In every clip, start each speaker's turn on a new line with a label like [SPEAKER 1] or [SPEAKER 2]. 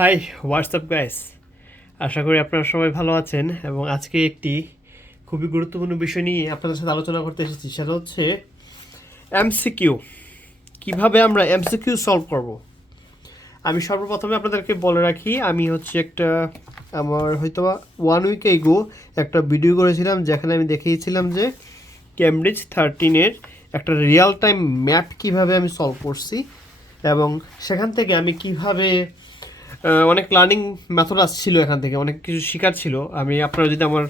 [SPEAKER 1] High WhatsApp guys আশা করি আপনারা সবাই ভালো আছেন এবং আজকে একটি খুবই গুরুত্বপূর্ণ বিষয় নিয়ে আপনাদের সাথে আলোচনা করতে এসেছি। সেটা হচ্ছে এমসিকিউ কীভাবে আমরা এমসিকিউ সলভ করব? আমি সর্বপ্রথমে আপনাদেরকে বলে রাখি, আমি হচ্ছে একটা আমার হয়তো ওয়ান উইক এগো একটা ভিডিও করেছিলাম, যেখানে আমি দেখিয়েছিলাম যে ক্যামব্রিজ থার্টিনের একটা রিয়েল টাইম ম্যাপ কীভাবে আমি সলভ করছি এবং সেখান থেকে আমি কীভাবে অনেক লার্নিং মেথড আসছিল এখান থেকে, অনেক কিছু শেখার ছিল। আমি আপনারা যদি আমার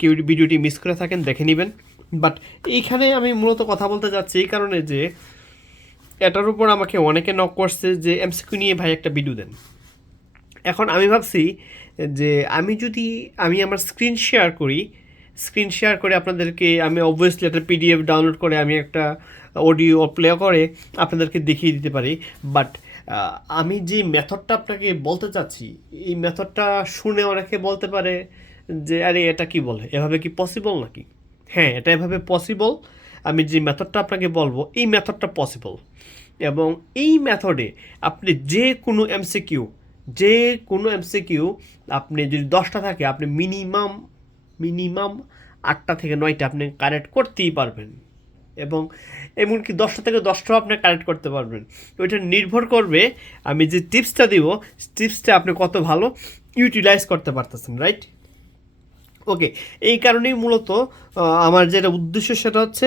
[SPEAKER 1] কেউ ভিডিওটি মিস করে থাকেন, দেখে নেবেন। বাট এইখানে আমি মূলত কথা বলতে যাচ্ছি এই কারণে যে, এটার উপর আমাকে অনেকে নক করছে যে এমসিকিউ নিয়ে ভাই একটা ভিডিও দেন। এখন আমি ভাবছি যে, আমি যদি, আমি আমার স্ক্রিন শেয়ার করি স্ক্রিন শেয়ার করে আপনাদেরকে, আমি অবভিয়াসলি একটা পিডিএফ ডাউনলোড করে, আমি একটা অডিও প্লে করে আপনাদেরকে দেখিয়ে দিতে পারি। বাট আমি যে মেথডটা আপনাকে বলতে চাচ্ছি, এই মেথডটা শুনে অনেকে বলতে পারে যে, আরে, এটা কি বলে? এভাবে কি পসিবল নাকি? হ্যাঁ এটা এভাবে পসিবল আমি যে মেথডটা আপনাকে বলব, এই মেথডটা পসিবল এবং এই মেথডে আপনি যে কোনো এমসিকিউ যে কোনো এমসিকিউ আপনি যদি দশটা থাকে, আপনি মিনিমাম মিনিমাম আটটা থেকে নয়টা আপনি কারেক্ট করতেই পারবেন। এবং এমনকি দশটা থেকে দশটাও আপনি কারেক্ট করতে পারবেন। ওইটা নির্ভর করবে আমি যে টিপসটা দিব টিপসটা আপনি কত ভালো ইউটিলাইজ করতে পারতেছেন রাইট ওকে এই কারণেই মূলত আমার যেটা উদ্দেশ্য সেটা হচ্ছে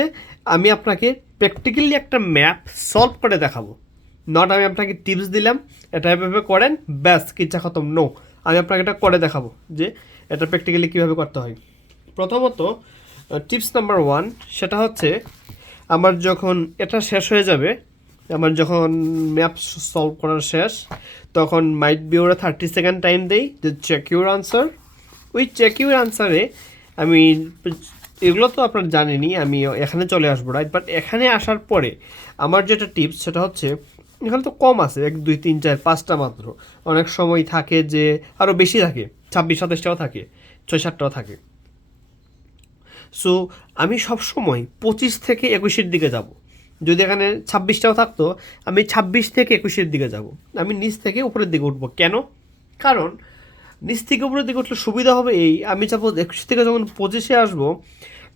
[SPEAKER 1] আমি আপনাকে প্র্যাকটিক্যালি একটা ম্যাপ সলভ করে দেখাবো। নট আমি আপনাকে টিপস দিলাম, এটা এভাবে করেন, ব্যাস, কিচ্ছা খতম নো আমি আপনাকে এটা করে দেখাবো যে এটা প্র্যাকটিক্যালি কীভাবে করতে হয়। প্রথমত টিপস নাম্বার ওয়ান সেটা হচ্ছে আমার যখন এটা শেষ হয়ে যাবে, আমার যখন ম্যাপ সলভ করার শেষ, তখন মাইট বি ওরা থার্টি সেকেন্ড টাইম দেই, যে চেক ইউর আনসার ওই চেক ইউর আনসারে আমি, এগুলো তো আপনার জানেনই, আমি এখানে চলে আসব রাইট বাট এখানে আসার পরে আমার যেটা টিপস সেটা হচ্ছে, এখানে তো কম আছে, এক, দুই, তিন, চার, পাঁচটা মাত্র। অনেক সময় থাকে যে আরও বেশি থাকে, ছাব্বিশ, সাতাশটাও থাকে, ছয়, সাতটাও থাকে। সো আমি সব সময় পঁচিশ থেকে একুশের দিকে যাব। যদি এখানে ছাব্বিশটাও থাকতো, আমি ছাব্বিশ থেকে একুশের দিকে যাব। আমি নিচ থেকে উপরের দিকে উঠবো। কেন? কারণ নিচ থেকে উপরের দিকে উঠলে সুবিধা হবে এই, আমি সাপোজ একুশ থেকে যখন পঁচিশে আসব,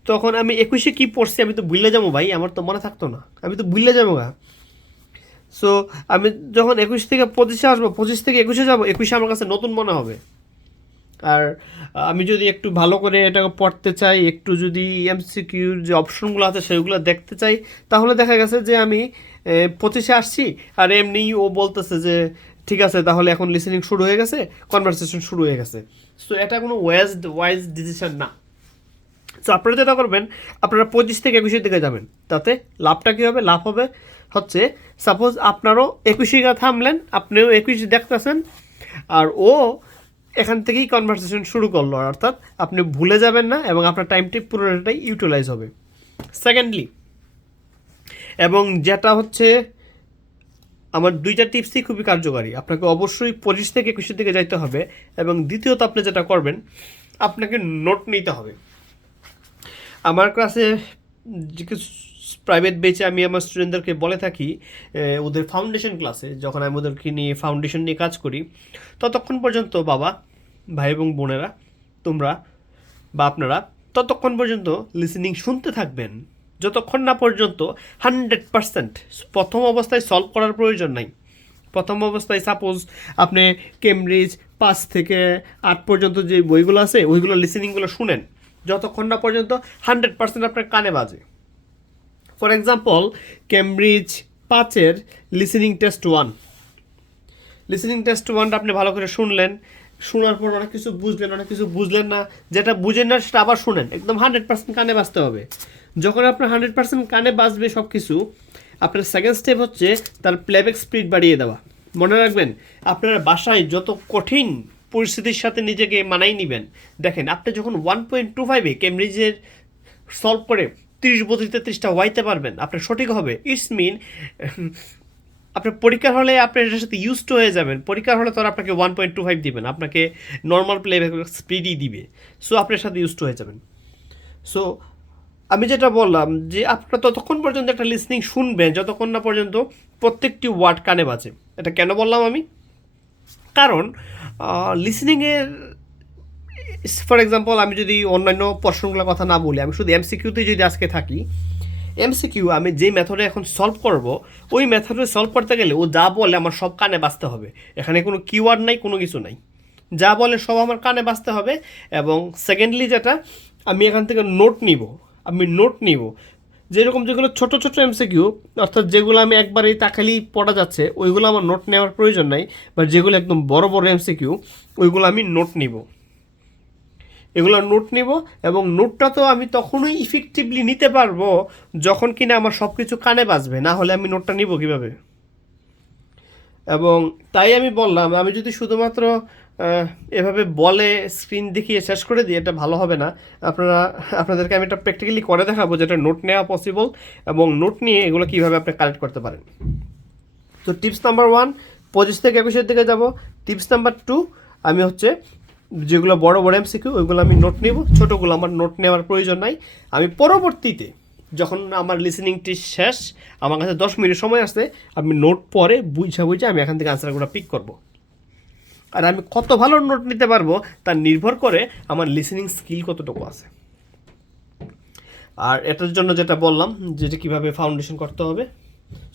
[SPEAKER 1] তখন আমি একুশে কী পড়ছি? আমি তো ভুলে যাব ভাই, আমার তো মনে থাকতো না। আমি তো ভুলে যাব গা। সো আমি যখন একুশ থেকে পঁচিশে আসব, পঁচিশ থেকে একুশে যাব, একুশে আমার কাছে নতুন মনে হবে। আর আমি যদি একটু ভালো করে এটাকে পড়তে চাই, একটু যদি এমসিকিউর যে অপশনগুলো আছে সেগুলো দেখতে চাই, তাহলে দেখা গেছে যে আমি পঁচিশে আসছি, আর এমনি ও বলতেছে যে, ঠিক আছে, তাহলে এখন লিসেনিং শুরু হয়ে গেছে কনভারসেশন শুরু হয়ে গেছে। সো এটা কোনো ওয়াইজ ওয়াইজ ডিসিশন না। সো আপনারা যেটা করবেন, আপনারা পঁচিশ থেকে একুশের দিকে যাবেন। তাতে লাভটা কী হবে? লাভ হবে হচ্ছে সাপোজ আপনারও একুশে থামলেন, আপনিও একুশ দেখতেছেন, আর ও এখান থেকেই কনভারসেশন শুরু করল, অর্থাৎ আপনি ভুলে যাবেন না এবং আপনার টাইমটি পুরোটাই ইউটিলাইজ হবে। সেকেন্ডলি এবং যেটা হচ্ছে, আমার দুইটা টিপসই খুবই কার্যকারী। আপনাকে অবশ্যই পঁচিশ থেকে একুশের দিকে যাইতে হবে এবং দ্বিতীয়ত আপনি যেটা করবেন, আপনাকে নোট নিতে হবে। আমার ক্লাসে কিছু প্রাইভেট বেচে আমি আমার স্টুডেন্টদেরকে বলে থাকি ওদের ফাউন্ডেশন ক্লাসে যখন আমি ওদেরকে নিয়ে ফাউন্ডেশন নিয়ে কাজ করি, ততক্ষণ পর্যন্ত বাবা, ভাই এবং বোনেরা, তোমরা বা আপনারা ততক্ষণ পর্যন্ত লিসেনিং শুনতে থাকবেন। যতক্ষণ না পর্যন্ত হান্ড্রেড পারসেন্ট প্রথম অবস্থায় সলভ করার প্রয়োজন নাই। প্রথম অবস্থায় সাপোজ আপনি কেমব্রিজ পাঁচ থেকে আট পর্যন্ত যে বইগুলো আছে, ওইগুলো লিসেনিংগুলো শুনেন। যতক্ষণ না পর্যন্ত হান্ড্রেড পার্সেন্ট আপনার কানে বাজে। ফর এক্সাম্পল কেমব্রিজ পাঁচের listening test one listening test ওয়ানটা আপনি ভালো করে শুনলেন, শোনার পর অনেক কিছু বুঝলেন, অনেক কিছু বুঝলেন না, যেটা বুঝেন না সেটা আবার শুনেন। একদম হান্ড্রেড পার্সেন্ট কানে বাঁচতে হবে। যখন আপনার হান্ড্রেড পার্সেন্ট কানে বাঁচবে সব কিছু আপনার সেকেন্ড স্টেপ হচ্ছে তার প্লেব্যাক স্পিড বাড়িয়ে দেওয়া। মনে রাখবেন, আপনার বাসায় যত কঠিন পরিস্থিতির সাথে নিজেকে মানাই নেবেন, দেখেন, আপনি যখন ওয়ান পয়েন্ট টু ফাইভে কেমব্রিজের সলভ করে তিরিশ বত্রিশ তেত্রিশটা ওয়াইতে পারবেন। আপনার সঠিক হবে। ইটস মিন আপনার পরীক্ষার হলে আপনি এটার সাথে ইউজড হয়ে যাবেন। পরীক্ষার হলে তো আর আপনাকে ওয়ান পয়েন্ট টু ফাইভ দিবেন আপনাকে নর্মাল প্লে স্পিডই দিবে। সো আপনার সাথে ইউজড হয়ে যাবেন। সো আমি যেটা বললাম যে আপনারা ততক্ষণ পর্যন্ত একটা লিসনিং শুনবেন। যতক্ষণ না পর্যন্ত প্রত্যেকটি ওয়ার্ড কানে বাজে। এটা কেন বললাম আমি? কারণ লিসনিংয়ের ফর এক্সাম্পল আমি যদি অন্যান্য প্রশ্নগুলোর কথা না বলি, আমি শুধু এমসিকিউতে যদি আজকে থাকি এমসিকিউ আমি যে মেথডে এখন সলভ করব, ওই মেথডে সলভ করতে গেলে ও যা বলে আমার সব কানে বাঁচতে হবে। এখানে কোনো কিওয়ার্ড নাই, কোনো কিছু নাই। যা বলে সব আমার কানে বাঁচতে হবে এবং সেকেন্ডলি যেটা, আমি এখান থেকে নোট নিব, আমি নোট নিব। যেরকম যেগুলো ছোট ছোট এমসিকিউ অর্থাৎ যেগুলো আমি একবারেই তাকালেই পড়া যাচ্ছে, ওইগুলো আমার নোট নেওয়ার প্রয়োজন নাই বা যেগুলো একদম বড় বড় এমসিকিউ ওইগুলো আমি নোট নিব। এগুলো নোট নিব এবং নোটটা তো আমি তখনই ইফেক্টিভলি নিতে পারব যখন কিনা আমার সব কিছু কানে বাজবে। না হলে আমি নোটটা নিব কীভাবে? এবং তাই আমি বললাম, আমি যদি শুধুমাত্র এভাবে বলে স্ক্রিন দেখিয়ে শেষ করে দিই, এটা ভালো হবে না। আপনারা, আপনাদেরকে আমি এটা প্র্যাকটিক্যালি করে দেখাবো যেটা নোট নেওয়া পসিবল এবং নোট নিয়ে এগুলো কীভাবে আপনি কালেক্ট করতে পারেন। তো টিপস নাম্বার ওয়ান পঁচিশ থেকে একুশের দিকে যাব। টিপস নাম্বার টু আমি হচ্ছে যেগুলো বড় বড় এমসিকিউ ওইগুলো আমি নোট নেব। ছোটোগুলো আমার নোট নেওয়ার প্রয়োজন নাই। আমি পরবর্তীতে যখন আমার লিসেনিংটি শেষ, আমার কাছে দশ মিনিট সময় আসছে, আমি নোট পরে বুঝা বুঝে আমি এখান থেকে আনসারগুলো পিক করব। আর আমি কত ভালো নোট নিতে পারব তার নির্ভর করে আমার লিসেনিং স্কিল কতটুকু আছে। আর এটার জন্য যেটা বললাম, যেটা কীভাবে ফাউন্ডেশন করতে হবে।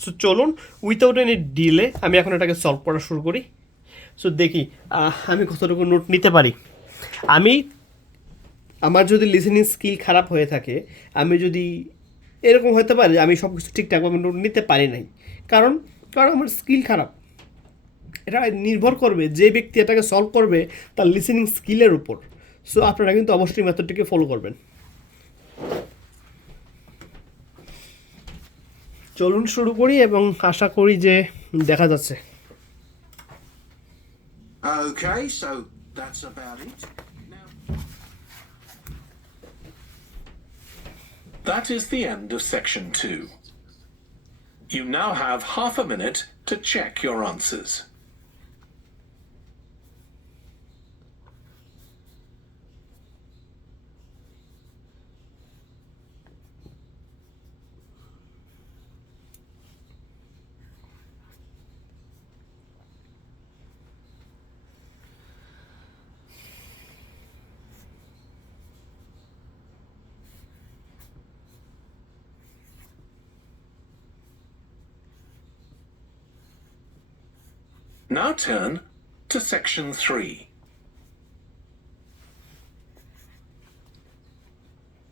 [SPEAKER 1] সো চলুন উইথাউট এনি ডিলে আমি এখন এটাকে সলভ করা শুরু করি। সো দেখি আমি কতটুকু নোট নিতে পারি? আমি, আমার যদি লিসেনিং স্কিল খারাপ হয়ে থাকে, আমি যদি, এরকম হতে পারে আমি সব কিছু ঠিকঠাকভাবে নোট নিতে পারি নাই। কারণ কারণ আমার স্কিল খারাপ। এটা নির্ভর করবে যে ব্যক্তি এটাকে সলভ করবে তার লিসেনিং স্কিলের উপর। সো আপনারা কিন্তু অবশ্যই মেথডটিকে ফলো করবেন। চলুন শুরু করি এবং আশা করি যে দেখা যাচ্ছে।
[SPEAKER 2] Okay, so that's about it. Now... That is the end of section two. You now have half a minute to check your answers. Now turn to section three.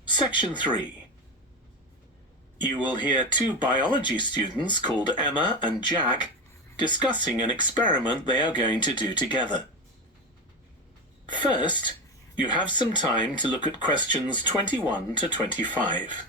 [SPEAKER 2] Section 3. You will hear two biology students called Emma and Jack discussing an experiment they are going to do together. First, you have some time to look at questions 21 to 25.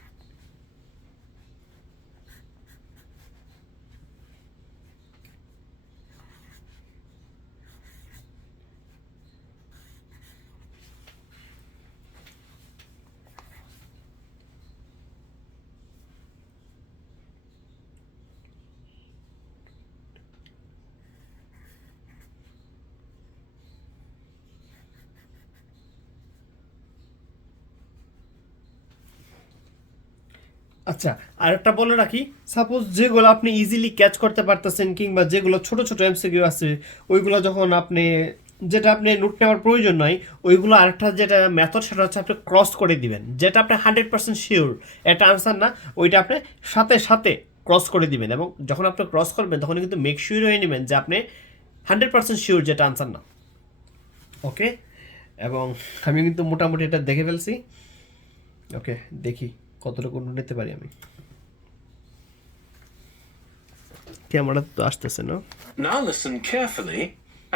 [SPEAKER 1] আচ্ছা আর একটা বলে রাখি suppose যেগুলো আপনি easily catch করতে পারতেছেন কিংবা যেগুলো ছোট ছোট এমসিকিউ আছে, ওইগুলো যখন আপনি, যেটা আপনি নোট নেওয়ার প্রয়োজন নয় ওইগুলো আরেকটা যেটা মেথড সেটা হচ্ছে আপনি ক্রস করে দিবেন। যেটা আপনি হান্ড্রেড পার্সেন্ট শিওর এটা আনসার না, ওইটা আপনি সাথে সাথে ক্রস করে দিবেন এবং যখন আপনি ক্রস করবেন, তখন কিন্তু মেক শিওর হয়ে নেবেন যে আপনি হান্ড্রেড পার্সেন্ট শিওর যেটা আনসার না। ওকে এবং আমি কিন্তু মোটামুটি এটা দেখে ফেলছি। ওকে দেখি। কতটুকু নিতে পারি আমি ক্যামেরা তো আসতেছে না
[SPEAKER 2] Now listen carefully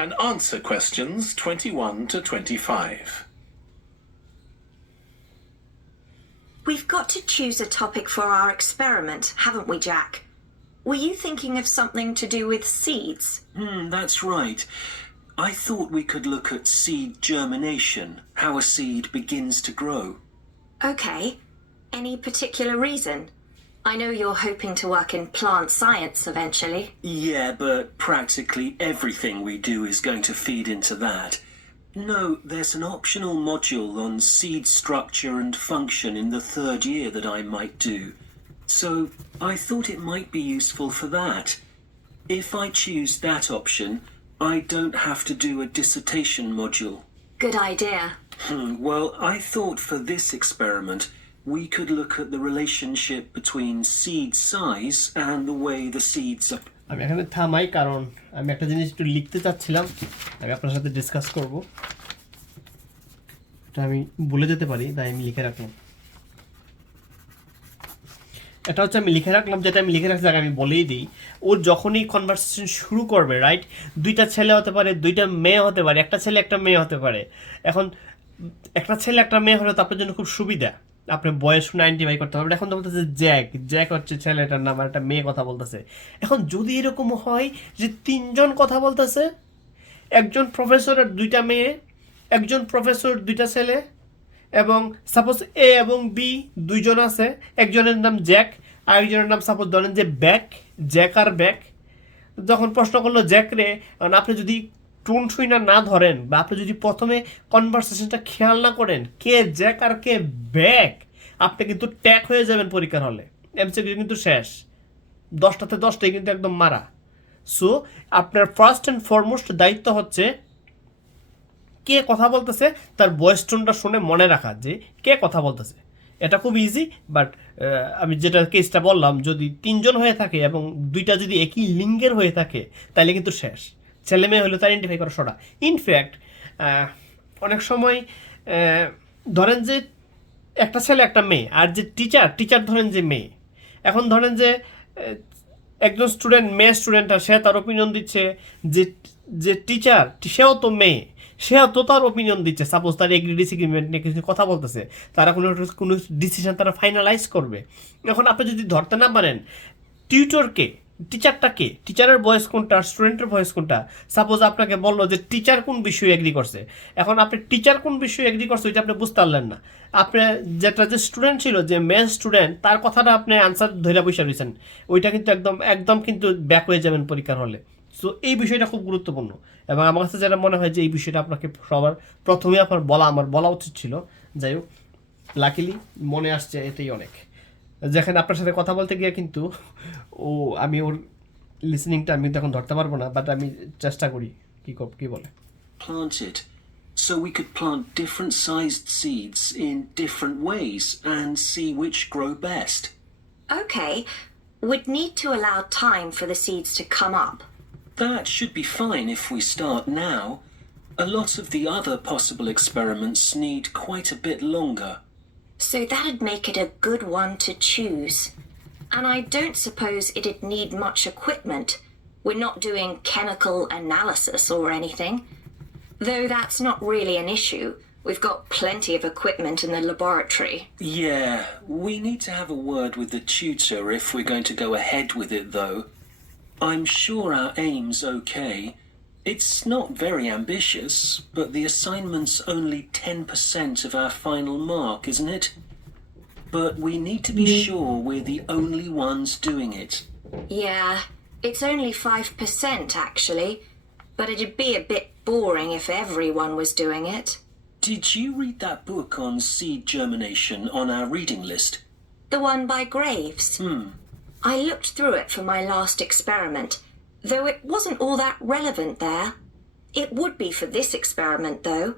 [SPEAKER 2] and answer questions 21 to 25.
[SPEAKER 3] We've got to choose a topic for our experiment, haven't we, Jack? Were you thinking of something to do with seeds?
[SPEAKER 4] Hmm, that's right. I thought we could look at seed germination, how a seed begins to grow.
[SPEAKER 3] Okay. Any particular reason? I know you're hoping to work in plant science eventually.
[SPEAKER 4] Yeah, but practically everything we do is going to feed into that. No, there's an optional module on seed structure and function in the third year that I might do. So I thought it might be useful for that. If I choose that option, I don't have to do a dissertation module.
[SPEAKER 3] Good idea.
[SPEAKER 4] Hmm, well, I thought for this experiment we could look at the relationship between seed size and the way the seeds are.
[SPEAKER 1] আমি এখানে থামাই, কারণ আমি একটা জিনিস একটু লিখতে চাচ্ছিলাম, আমি আপনার সাথে ডিসকাস করব। এটা আমি বলে যেতে পারি, তাই আমি লিখে রাখলাম। এটা হচ্ছে আমি লিখে রাখলাম, যেটা আমি লিখে রাখছি আমি বলেই দিই। ও যখনই কনভারসেশন শুরু করবে রাইট দুইটা ছেলে হতে পারে, দুইটা মেয়ে হতে পারে, একটা ছেলে, একটা মেয়ে হতে পারে। এখন একটা ছেলে, একটা মেয়ে হলে তো আপনার জন্য খুব সুবিধা। আপনি বয়স আইডেন্টিফাই করতে পারবেন এখন তো বলতেছে জ্যাক জ্যাক হচ্ছে ছেলেটার নাম আর একটা মেয়ে কথা বলতেছে। এখন যদি এরকম হয় যে তিনজন কথা বলতেছে, একজন প্রফেসরের দুইটা মেয়ে, একজন প্রফেসর দুইটা ছেলে, এবং সাপোজ এ এবং বি দুইজন আছে, একজনের নাম জ্যাক আরেকজনের নাম সাপোজ ধরেন যে ব্যাক জ্যাক আর ব্যাক যখন প্রশ্ন করল জ্যাক রে আপনি যদি টুন শুইনা না ধরেন, বা আপনি যদি প্রথমে কনভারসেশনটা খেয়াল না করেন, কে জ্যাক আর কে ব্যাক আপনি কিন্তু ট্যাক হয়ে যাবেন পরীক্ষার হলে। এমসিকিউ কিন্তু শেষ। দশটাতে দশটাই কিন্তু একদম মারা। সো আপনার ফার্স্ট অ্যান্ড ফরমোস্ট দায়িত্ব হচ্ছে কে কথা বলতেছে, তার ভয়েস টোনটা শুনে মনে রাখা যে কে কথা বলতেছে। এটা খুব ইজি বাট আমি যেটা কেসটা বললাম, যদি তিনজন হয়ে থাকে এবং দুইটা যদি একই লিঙ্গের হয়ে থাকে, তাহলে কিন্তু শেষ। ছেলে মেয়ে হলে তো আইডেন্টিফাই করা সরা ইনফ্যাক্ট অনেক সময় ধরেন যে একটা ছেলে, একটা মেয়ে, আর যে টিচার টিচার ধরেন যে মেয়ে। এখন ধরেন যে একজন স্টুডেন্ট মেয়ে স্টুডেন্ট সে তার ওপিনিয়ন দিচ্ছে যে যে টিচার সেও তো মেয়ে, সেও তো তার ওপিনিয়ন দিচ্ছে। সাপোজ তার এগ্রি ডিসএগ্রিমেন্ট নিয়ে কিছু কথা বলতেছে, তারা কোনো কোনো ডিসিশন তারা ফাইনালাইজ করবে। এখন আপনি যদি ধরতে না পারেন টিউটরকে টিচারটা কে? টিচারের ভয়েস কোনটা? স্টুডেন্টের ভয়েস কোনটা? সাপোজ আপনাকে বলল যে টিচার কোন বিষয়ে এগ্রি করছে? এখন আপনি টিচার কোন বিষয়ে এগ্রি করছে, ওইটা আপনি বুঝতে পারলেন না। আপনি যেটা যে স্টুডেন্ট ছিল, যে মেন স্টুডেন্ট তার কথাটা আপনি আনসার ধরে বসে রয়েছেন ওইটা কিন্তু একদম একদম কিন্তু ব্যাক হয়ে যাবেন পরীক্ষার হলে। সো এই বিষয়টা খুব গুরুত্বপূর্ণ। এবং আমার কাছে যেটা মনে হয় যে, এই বিষয়টা আপনাকে সবার প্রথমে আপনার বলা, আমার বলা উচিত ছিল। যাই হোক লাকিলি মনে আসছে এটাই অনেক। যেখানে আপনার সাথে কথা বলতে গিয়ে কিন্তু ও আমি ওর লিসনিংটা আমি তখন ধরতে পারব না বাট আমি চেষ্টা করি কি কি বলে
[SPEAKER 4] planted. So we could plant different sized seeds in different ways and see which grow best.
[SPEAKER 3] Okay. We'd need to allow time for the seeds to come up.
[SPEAKER 4] That should be fine if we start now. A lot of the other possible experiments need quite a bit longer.
[SPEAKER 3] So that'd make it a good one to choose. And I don't suppose it'd need much equipment. We're not doing chemical analysis or anything. Though that's not really an issue. We've got plenty of equipment in the laboratory.
[SPEAKER 4] Yeah, we need to have a word with the tutor if we're going to go ahead with it, though. I'm sure our aim's okay. It's not very ambitious, but the assignment's only 10% of our final mark, isn't it? But we need to be sure we're the only ones doing it.
[SPEAKER 3] Yeah, it's only 5% actually. But it'd be a bit boring if everyone was doing it.
[SPEAKER 4] Did you read that book on seed germination on our reading list?
[SPEAKER 3] The one by Graves.
[SPEAKER 4] Hmm.
[SPEAKER 3] I looked through it for my last experiment, though it wasn't all that relevant there. It would be for this experiment, though.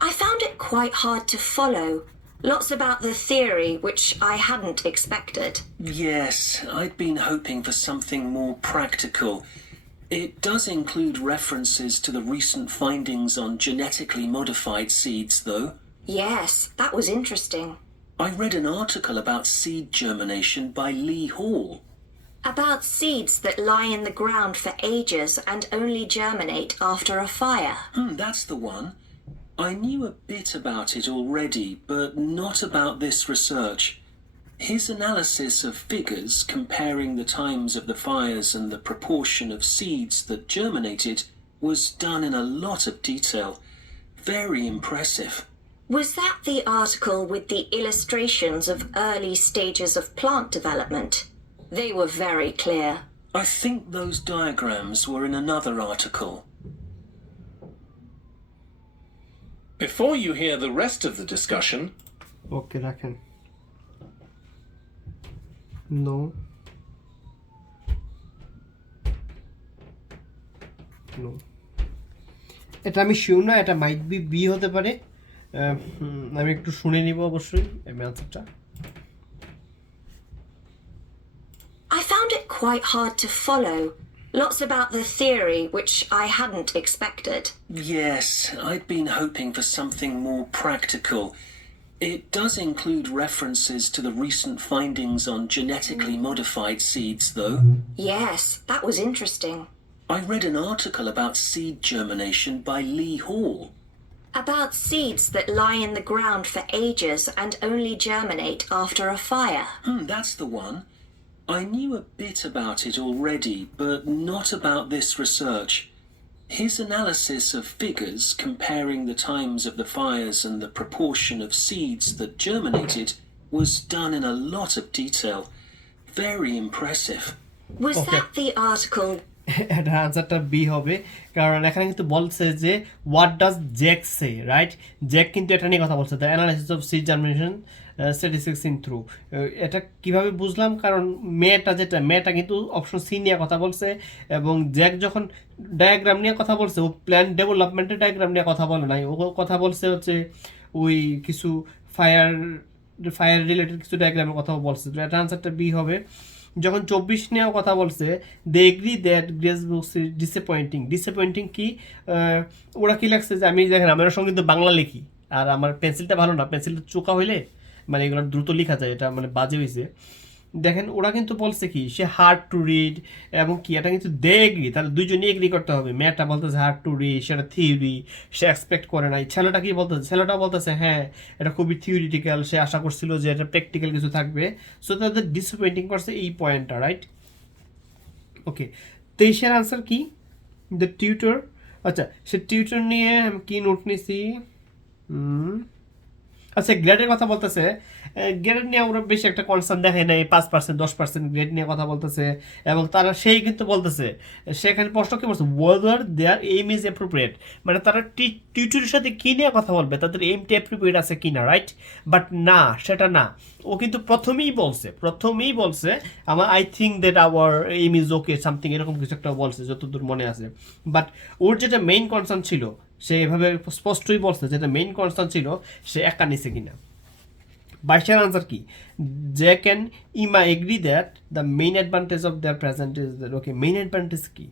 [SPEAKER 3] I found it quite hard to follow. Lots about the theory, which I hadn't expected.
[SPEAKER 4] Yes, I'd been hoping for something more practical. It does include references to the recent findings on genetically modified seeds, though.
[SPEAKER 3] Yes, that was interesting.
[SPEAKER 4] I read an article about seed germination by Lee Hall.
[SPEAKER 3] About seeds that lie in the ground for ages and only germinate after a fire.
[SPEAKER 4] Hmm, that's the one. I knew a bit about it already, but not about this research. His analysis of figures comparing the times of the fires and the proportion of seeds that germinated was done in a lot of detail. Very impressive.
[SPEAKER 3] Was that the article with the illustrations of early stages of plant development? They were very clear.
[SPEAKER 4] I think those diagrams were in another article.
[SPEAKER 2] Before you hear the rest of the discussion,
[SPEAKER 1] ওকে রাখেন no no এটা আমি sure না এটা might be B হতে পারে আহ, হুম, আমি একটু শুনে নিব অবশ্যই আমি আনসারটা
[SPEAKER 3] I found it quite hard to follow. Lots about the theory, which I hadn't expected.
[SPEAKER 4] Yes, I'd been hoping for something more practical. It does include references to the recent findings on genetically modified seeds, though.
[SPEAKER 3] Yes, that was interesting.
[SPEAKER 4] I read an article about seed germination by Lee Hall.
[SPEAKER 3] About seeds that lie in the ground for ages and only germinate after a fire.
[SPEAKER 4] Hmm, that's the one. I knew a bit about it already, but not about this research. His analysis of figures comparing the times of the fires and the proportion of seeds that germinated was done in a lot of detail. Very impressive.
[SPEAKER 3] Was
[SPEAKER 1] Okay.
[SPEAKER 3] that the article
[SPEAKER 1] এটা আনসারটা B হবে কারণ এখানে কিন্তু বলছে যে what does Jack say right Jack কিন্তু এটা নিয়ে কথা বলছে the analysis of seed germination statistics in through এটা কীভাবে বুঝলাম? কারণ মেয়েটা যেটা, মেয়েটা কিন্তু অপশন সি নিয়ে কথা বলছে এবং জ্যাক যখন ডায়াগ্রাম নিয়ে কথা বলছে, ও প্ল্যান ডেভেলপমেন্টের ডায়াগ্রাম নিয়ে কথা বলে নাই। ও কথা বলছে হচ্ছে ওই কিছু ফায়ার ফায়ার রিলেটেড কিছু ডায়াগ্রামের কথা বলছে। তো এটা আনসারটা বি হবে। যখন চব্বিশ নিয়েও কথা বলছে they agree that Grace books is disappointing disappointing কি? ওরা কি লাগছে যে, আমি দেখেন, আমার সঙ্গে তো বাংলা লিখি। আর আমার পেন্সিলটা ভালো না। পেন্সিলটা চোকা হইলে মানে এগুলো দ্রুত লেখা যায়, এটা মানে বাজে হয়েছে। দেখেন, ওরা কিন্তু বলছে কি, সে হার্ড টু রিড এবং কি, এটা কিন্তু দে তাহলে দুজনেই এগ্রি করতে হবে। মেয়েটা বলতেছে হার্ড টু রিড সেটা থিওরি সে এক্সপেক্ট করে নাই। ছেলেটা কি বলতেছে? ছেলেটা বলতেছে হ্যাঁ এটা খুবই থিওরিটিক্যাল সে আশা করছিল যে এটা প্র্যাকটিক্যাল কিছু থাকবে। সো তাদের ডিসঅ্যাপয়েন্টিং করছে এই পয়েন্টটা রাইট ওকে তেইশের আনসার কি? দ্য টিউটর আচ্ছা সে টিউটর নিয়ে আমি কি নোট নিছি? হুম আচ্ছা গ্রেডের কথা বলতেছে। গ্রেড নিয়ে ওরা বেশি একটা কনসার্ন দেখায় নাই, পাঁচ পার্সেন্ট দশ পার্সেন্ট গ্রেড নিয়ে কথা বলতেছে। এবং তারা সেই কিন্তু বলতেছে, সেখানে প্রশ্ন কি বলছে whether their aim is appropriate মানে তারা টিউটরের সাথে কী নিয়ে কথা বলবে? তাদের এইমটা অ্যাপ্রোপ্রিয়েট আছে কি না রাইট বাট না, সেটা না। ও কিন্তু প্রথমেই বলছে প্রথমেই বলছে, আমার I think that our aim is okay something এরকম কিছু একটা বলছে, যতদূর মনে আছে। বাট ওর যেটা মেইন কনসার্ন ছিল সে এভাবে স্পষ্টই বলছে যেটা মেইন কনসার্ন ছিল, সে একা নিছে কিনা। বাইশের আনসার কি? যে can Emma agree that the main advantage of their present is okay main advantage কি?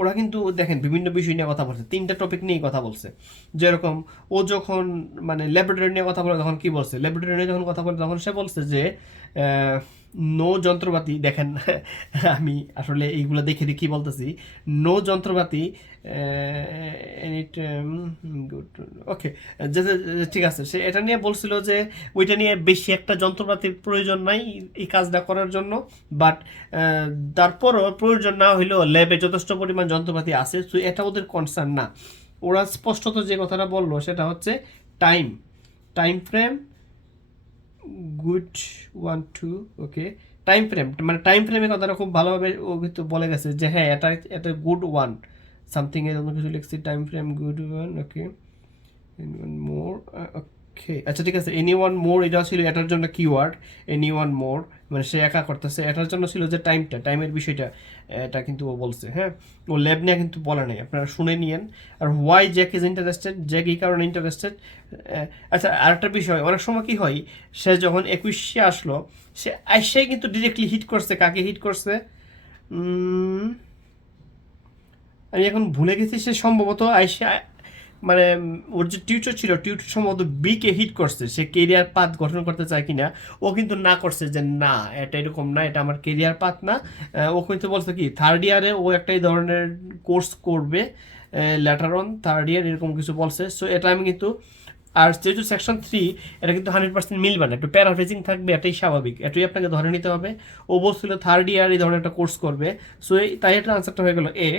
[SPEAKER 1] ওরা কিন্তু দেখেন বিভিন্ন বিষয় নিয়ে কথা বলছে, তিনটা টপিক নিয়ে কথা বলছে। যেরকম, ও যখন মানে ল্যাবরেটরি নিয়ে কথা বলে, তখন কি বলছে? ল্যাবরেটরি নিয়ে যখন কথা বলে, তখন সে বলছে যে নো যন্ত্রপাতি, দেখেন, আমি আসলে এইগুলো দেখে দেখি বলতেছি? নো যন্ত্রপাতি গুড ওকে ঠিক আছে, সে এটা নিয়ে বলছিল যে ওইটা নিয়ে বেশি একটা যন্ত্রপাতির প্রয়োজন নাই এই কাজটা করার জন্য বাট তারপরও প্রয়োজন না হইলেও ল্যাবে যথেষ্ট পরিমাণ যন্ত্রপাতি আছে, তো এটা ওদের কনসার্ন না। ওরা স্পষ্টত যে কথাটা বলল সেটা হচ্ছে time time frame good one two, okay time frame মানে টাইম ফ্রেমের কথাটা খুব ভালোভাবে ও কিন্তু বলে গেছে যে হ্যাঁ এটা এটা গুড ওয়ান সামথিং এর অন্য কিছু লিখছি time frame good one okay more okay আচ্ছা ঠিক আছে এনি ওয়ান মোর এটা ছিল এটার জন্য কিওয়ার্ড এনি ওয়ান মোর মানে সে একা করতেছে। এটার জন্য ছিল যে টাইমটা টাইমের বিষয়টা, এটা কিন্তু ও বলছে হ্যাঁ? ও ল্যাব নিয়ে কিন্তু বলে নাই, আপনারা শুনে নিয়েন। আর why Jack is interested Jack এই কারণে ইন্টারেস্টেড আচ্ছা আরেকটা বিষয়, অনেক সময় কি হয়, সে যখন একুশে আসলো, সে আইসে কিন্তু ডিরেক্টলি হিট করছে, কাকে হিট করছে? আমি এখন ভুলে গেছি, সে সম্ভবত আইসা মানে ওর যে টিউটর ছিল টিউটর সম্ভবত বিকে হিট করছে, সে কেরিয়ার পাথ গঠন করতে চায় কিনা, ও কিন্তু না করছে যে, না, এটা এরকম না, এটা আমার কেরিয়ার পাথ না। ও কিন্তু বলছে কি থার্ড ইয়ারে ও একটা এই ধরনের কোর্স করবে ল্যাটার অন থার্ড ইয়ার এরকম কিছু বলছে। সো এটা আমি কিন্তু, আর যেহেতু সেকশন থ্রি এটা কিন্তু হান্ড্রেড পার্সেন্ট মিলবে না, একটু প্যারাফ্রেজিং থাকবে, এটাই স্বাভাবিক, এটাই আপনাকে ধরে নিতে হবে। ও বলছিল থার্ড ইয়ার এই ধরনের একটা কোর্স করবে। সো তাই এটা আনসারটা হয়ে গেল এ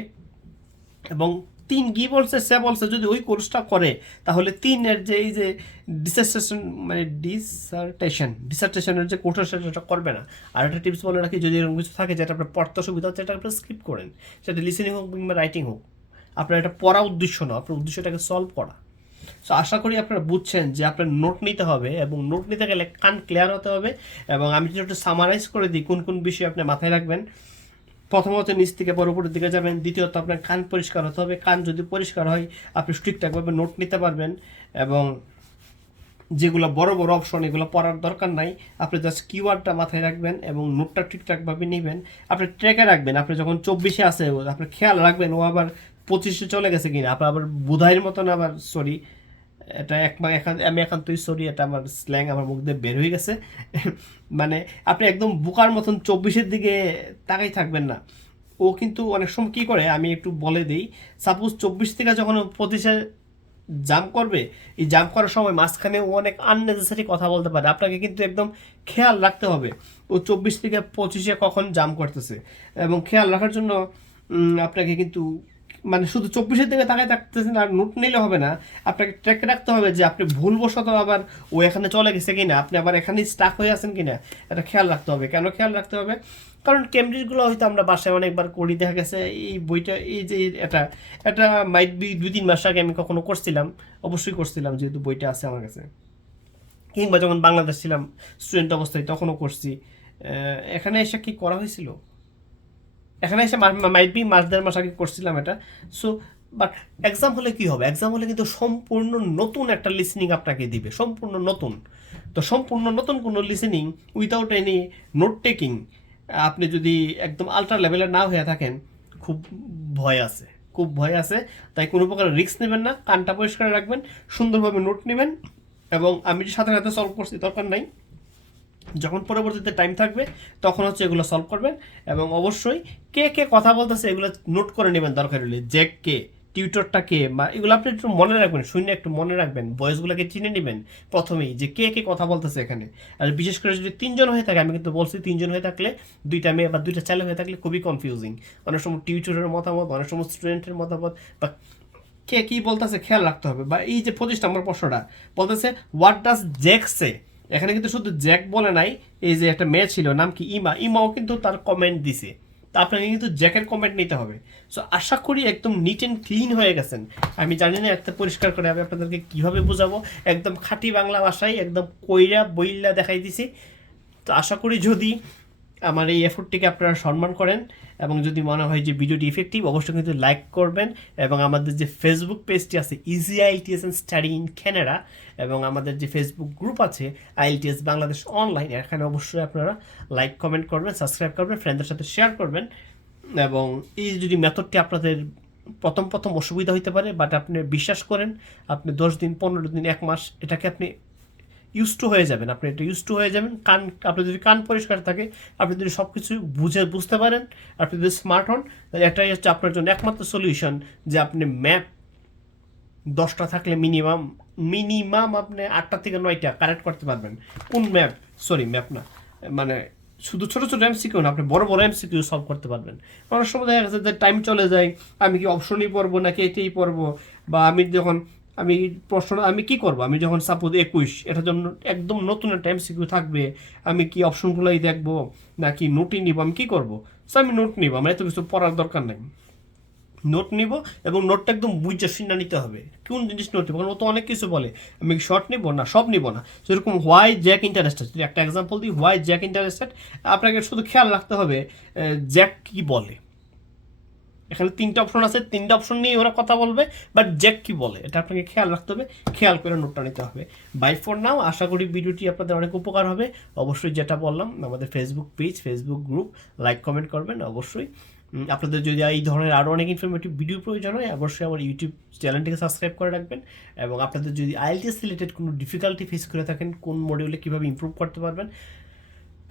[SPEAKER 1] এবং তিন কি বলছে, সে বলছে যদি ওই কোর্সটা করে, তাহলে তিনের যে এই যে ডিসার্টেশন মানে ডিসার্টেশন ডিসার্টেশনের যে কোর্সটা সেটা করবে না। আর একটা টিপস বলে রাখি, যদি এরকম কিছু থাকে, যেটা আপনার পড়তে সুবিধা হচ্ছে এটা আপনার স্কিপ করেন। সেটা লিসেনিং হোক কিংবা রাইটিং হোক। আপনার এটা পড়া উদ্দেশ্য না, আপনার উদ্দেশ্যটাকে সলভ করা। সো আশা করি আপনারা বুঝছেন যে আপনার নোট নিতে হবে এবং নোট নিতে গেলে কান ক্লিয়ার হতে হবে। এবং আমি যদি একটু সামারাইজ করে দিই, কোন কোন বিষয় আপনি মাথায় রাখবেন প্রথমত নিচ থেকে বড় উপরের দিকে যাবেন, দ্বিতীয়ত আপনার কান পরিষ্কার হতে হবে। কান যদি পরিষ্কার হয়, আপনি ঠিকঠাকভাবে নোট নিতে পারবেন এবং যেগুলো বড় বড় অপশন এগুলো পড়ার দরকার নাই। আপনি জাস্ট কিওয়ার্ডটা মাথায় রাখবেন এবং নোটটা ঠিকঠাকভাবে নেবেন। আপনি ট্র্যাকে রাখবেন, আপনি যখন চব্বিশে আসে আপনি খেয়াল রাখবেন ও আবার পঁচিশে চলে গেছে কিনা আপনার আবার বুধাইয়ের মতন আবার সরি এটা এক মা- একান- আমি একান্তই সরি এটা আমার স্ল্যাং আমার মুখ দিয়ে বের হয়ে গেছে। মানে আপনি একদম বুকার মতন চব্বিশের দিকে তাকাই থাকবেন না। ও কিন্তু অনেক সময় কী করে, আমি একটু বলে দিই সাপোজ চব্বিশ থেকে যখন পঁচিশে জাম্প করবে, এই জাম্প করার সময় মাঝখানে ও অনেক আননেসেসারি কথা বলতে পারে। আপনাকে কিন্তু একদম খেয়াল রাখতে হবে, ও চব্বিশ থেকে পঁচিশে কখন জাম্প করতেছে। এবং খেয়াল রাখার জন্য আপনাকে কিন্তু মানে শুধু চব্বিশের দিকে তাকায় থাকতেছেন আর নোট নিলে হবে না। আপনাকে ট্র্যাক রাখতে হবে যে আপনি ভুলবশত আবার ও এখানে চলে গেছে কিনা, আপনি আবার এখানে স্টাক হয়ে আছেন কিনা, এটা খেয়াল রাখতে হবে। কেন খেয়াল রাখতে হবে? কারণ কেমব্রিজগুলো হয়তো আমরা বাসায় অনেকবার করি, দেখা গেছে এই বইটা, এই যে এটা এটা মাইট বি দুই তিন মাস আগে আমি কখনো করছিলাম, অবশ্যই করছিলাম যেহেতু বইটা আছে আমার কাছে। কিংবা যখন বাংলাদেশ ছিলাম স্টুডেন্ট অবস্থায় তখনও করছি। এখানে এসে কি করা হয়েছিল? এখানে এসে মাইট বি মাস, দেড় মাস আগে করছিলাম এটা। সো বাট এক্সাম হলে কি হবে? এক্সাম হলে কিন্তু সম্পূর্ণ নতুন একটা লিসনিং আপনাকে দিবে, সম্পূর্ণ নতুন। তো সম্পূর্ণ নতুন কোনো listening without any note taking আপনি যদি একদম আলট্রা লেভেলের না হয়ে থাকেন, খুব ভয় আছে, খুব ভয় আছে। তাই কোনো প্রকার রিস্ক নেবেন না, কানটা পরিষ্কার রাখবেন, সুন্দরভাবে নোট নেবেন, এবং আমি যে সাথে সাথে সলভ করছি, দরকার নাই। যখন পরবর্তীতে টাইম থাকবে, তখন হচ্ছে এগুলো সলভ করবেন এবং অবশ্যই কে কে কথা বলতেছে এগুলো নোট করে নেবেন দরকার হলে যে কে টিউটরটা কে, বা এগুলো আপনি একটু মনে রাখবেন শূন্য একটু মনে রাখবেন ভয়েসগুলোকে চিনে নেবেন প্রথমেই যে কে কে কথা বলতেছে এখানে। আর বিশেষ করে যদি তিনজন হয়ে থাকে, আমি কিন্তু বলছি তিনজন হয়ে থাকলে দুইটা মেয়ে বা দুইটা ছেলে হয়ে থাকলে খুবই কনফিউজিং অনেক সময় টিউটরের মতামত, অনেক সময় স্টুডেন্টের মতামত, বা কে কী বলতেছে খেয়াল রাখতে হবে। বা এই যে পঁচিশ নম্বর প্রশ্নটা, বলতেছে হোয়াট ডাজ জ্যাক সে এখানে কিন্তু শুধু জ্যাক বলে নাই, এই যে একটা মেয়ে ছিল, নাম কি ইমা। ইমাও কিন্তু তার কমেন্ট দিছে। তা আপনাকে কিন্তু জ্যাকের কমেন্ট নিতে হবে। সো আশা করি একদম নিট অ্যান্ড ক্লিন হয়ে গেছেন। আমি জানি না এত পরিষ্কার করে আমি আপনাদেরকে কীভাবে বোঝাবো। একদম খাঁটি বাংলা ভাষায় একদম কইরা বইলা দেখাই দিছি। তো আশা করি যদি আমার এই এফোর্টটিকে আপনারা সম্মান করেন এবং যদি মনে হয় যে ভিডিওটি ইফেক্টিভ অবশ্যই কিন্তু লাইক করবেন এবং আমাদের যে ফেসবুক পেজটি আছে easy IELTS and study in Canada এবং আমাদের যে ফেসবুক গ্রুপ আছে আইএলটিএস বাংলাদেশ অনলাইন এখানে অবশ্যই আপনারা লাইক কমেন্ট করবেন সাবস্ক্রাইব করবেন ফ্রেন্ডদের সাথে শেয়ার করবেন এবং এই যদি মেথডটি আপনাদের প্রথম প্রথম অসুবিধা হতে পারে বাট আপনি বিশ্বাস করেন, আপনি দশ দিন, পনেরো দিন, এক মাস, এটাকে আপনি ইউজ টু হয়ে যাবেন। আপনি এটা ইউজ টু হয়ে যাবেন, কান, আপনি যদি কান পরিষ্কার থাকে, আপনি যদি সব কিছু বুঝে, বুঝতে পারেন, আপনি যদি স্মার্ট হন, তাহলে এটাই হচ্ছে আপনার জন্য একমাত্র সলিউশন যে আপনি ম্যাপ দশটা থাকলে মিনিমাম মিনিমাম আপনি আটটা থেকে নয়টা কারেক্ট করতে পারবেন। কোন ম্যাপ সরি ম্যাপ না। মানে শুধু ছোটো ছোটো এমসিকিউ না, আপনি বড় বড় এমসিকিউ সলভ করতে পারবেন। অনেক সময় দেখা গেছে যে টাইম চলে যায়, আমি কি অপশনই পড়ব নাকি এটাই পড়ব? বা আমি যখন আমি প্রশ্ন, আমি কি করব? আমি যখন সাপোজ একুশ, এটার জন্য একদম নতুন একটা এমসিকিউ থাকবে, আমি কি অপশনগুলোই দেখব? নাকি নোটই নিব? আমি কি করব? সো আমি নোট নিব, আমার এত কিছু পড়ার দরকার নাই। নোট নিব এবং নোটটা একদম বুঝে শুনে নিতে হবে। কোন জিনিস নোট নিব? কারণ ও তো অনেক কিছু বলে। আমি শর্ট নিব? না, সব নিব না। সেরকম হোয়াই জ্যাক ইন্টারেস্টেড যদি একটা এক্সাম্পল দিই হোয়াই জ্যাক ইন্টারেস্টেড আপনাকে শুধু খেয়াল রাখতে হবে জ্যাক কি বলে। এখানে তিনটা অপশন আছে, তিনটা অপশন নিয়ে ওরা কথা বলবে বাট জ্যাক কি বলে? এটা আপনাকে খেয়াল রাখতে হবে, খেয়াল করে নোটটা নিতে হবে। বাই ফর নাও আশা করি ভিডিওটি আপনাদের অনেক উপকার হবে। অবশ্যই যেটা বললাম, আমাদের Facebook page Facebook group like comment করবেন, অবশ্যই। আপনাদের যদি এই ধরনের আরও অনেক ইনফরমেটিভ ভিডিও প্রয়োজন হয়, অবশ্যই আমার ইউটিউব চ্যানেলটিকে সাবস্ক্রাইব করে রাখবেন এবং আপনাদের যদি আইএলটিএস রিলেটেড কোনো ডিফিকাল্টি ফেস করে থাকেন, কোন মডিউলে কীভাবে ইমপ্রুভ করতে পারবেন,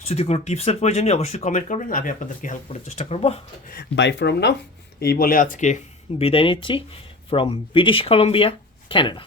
[SPEAKER 1] যদি কোনো টিপসের প্রয়োজন অবশ্যই কমেন্ট করবেন, আমি আপনাদেরকে হেল্প করার চেষ্টা করব। বাই ফ্রম নাও এই বলে আজকে বিদায় নিচ্ছি ফ্রম ব্রিটিশ কলম্বিয়া ক্যানাডা